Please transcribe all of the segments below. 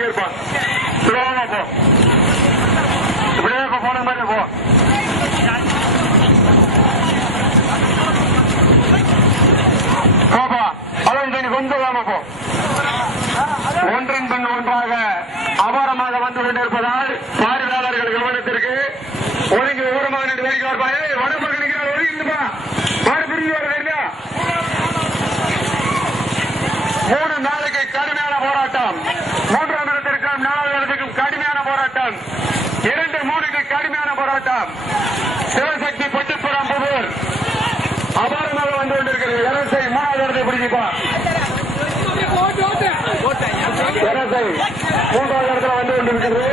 அங்கே இருப்பான். ஸ்லோவா போ, இப்படியே போன மாதிரி போ. போப்பா, அதான் கொஞ்சம் வேமா போ. ஒன்றின் பின் ஒன்றாக அபாரமாக வந்து கொண்டிருப்பதால் பார்வையாளர்கள் கவனத்திற்கு ஒதுங்கி விவரமாக நின்று வேடிக்கை பார்ப்பாங்க. வடபக்கம் நிற்கிறார், ஒதுங்கிப்பா, மாடு பிரிஞ்சு வர வேண்டியா. 3 நாளைக்கு கடுமையான போராட்டம். 3ஆம் இடத்திற்கும் 4வது இடத்திற்கும் கடுமையான போராட்டம். 2-3க்கு கடுமையான போராட்டம். சிவசக்தி பட்டுப்புறம் புதூர் அபாரமாக வந்து கொண்டிருக்கிறது. இரசை 3வது இடத்தை பிடிச்சிப்பா. இரசை 3வது இடத்துல வந்து கொண்டிருக்கிறது.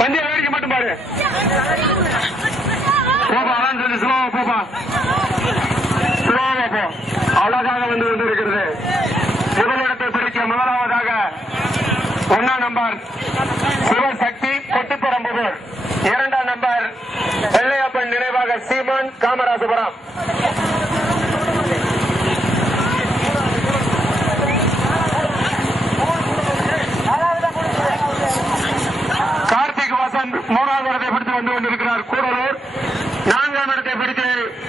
வண்டியை வேடிக்கை மட்டும் பாரு. போப்பா, அதான் சொல்லி ஸ்லோவா போப்பா, ஸ்லோவா போ. அழகாக வந்து கொண்டிருக்கிறது. முதலிடத்தை பிடிக்க முதலாவதாக 1ஆம் நம்பர் சிவசக்தி கொட்டுப்பரம்புதூர், 2ஆம் நம்பர் வெள்ளையப்பன் நினைவாக சீமான் காமராஜபுரம். கார்த்திக் வசந்த் 3வது இடத்தை பிடித்து வந்து கொண்டிருக்கிறார் கூடலூர். 4ஆம் இடத்தை பிடித்து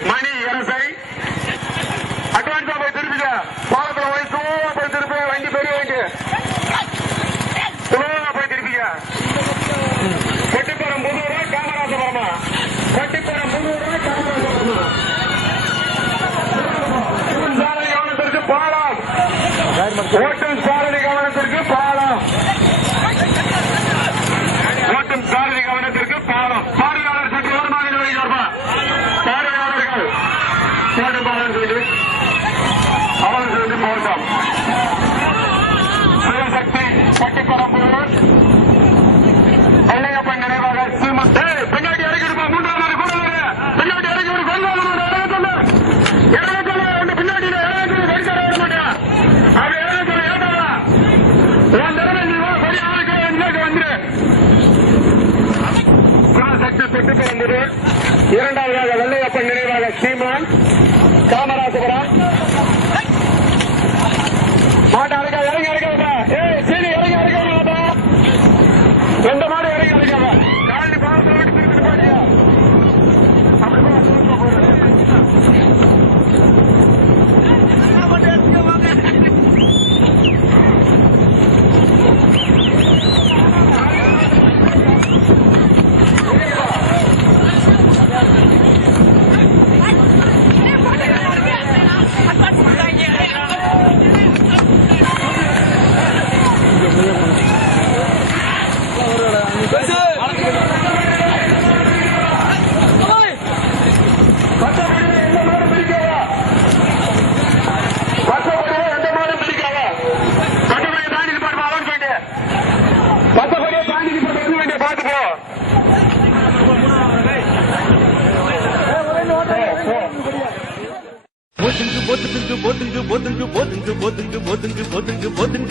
மணி இரசை. அட்வான்ஸா போய் திருப்பிக்க, பாலத்தில் போய் ஸ்லோவா போய் திருப்பி, வண்டி பெரிய வண்டி ஸ்லோவா போய் திருப்பிக்க. கொட்டிப்புறம் புதூரா காமராஜபுரமா? கொட்டிப்புறம் புதூரா காமராஜபுரமா? சாரணி கவனத்திற்கு பாலம், ஓட்டும் சாரணி கவனத்திற்கு பாலம், ஓட்டும் சாரணி கவனத்திற்கு பாலம். பார்வையாளர் சற்று ஓரமாக வருவா. பார்வையாளர்கள் பாலம் செய்து அவர்கள் செய்து போட்டோம். சிவசக்தி பட்டிப்பரம்பூர் வெள்ளையப்பன் நினைவாக சீமன். பின்னாடி இறக்கி இருப்பா. 3ஆம் நாள் கூட பின்னாடி இறக்கி ஒரு கொள்வாங்க. பின்னாடி அப்படி இறங்க சொல்ல ஏட்டாவா உன் தடவை நீ வா. பெரிய ஆளுக்கு வந்துரு. சிவசக்தி பட்டிப்பரம்பூர் 2ஆவதாக வெள்ளையப்பன் நினைவாக சீமான் காமராஜபுரம். மாட்டை அரைக்கா இறங்கி இறக்கா. சரி இறங்கி இறக்கா. எந்த மாடு இறங்கி இறக்காம காலனி பாலத்தில் விட்டு திருப்பிட்டு போட்டியா.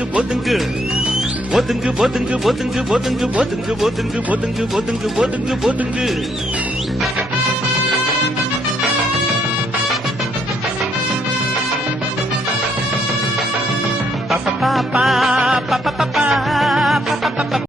ஒதுங்கு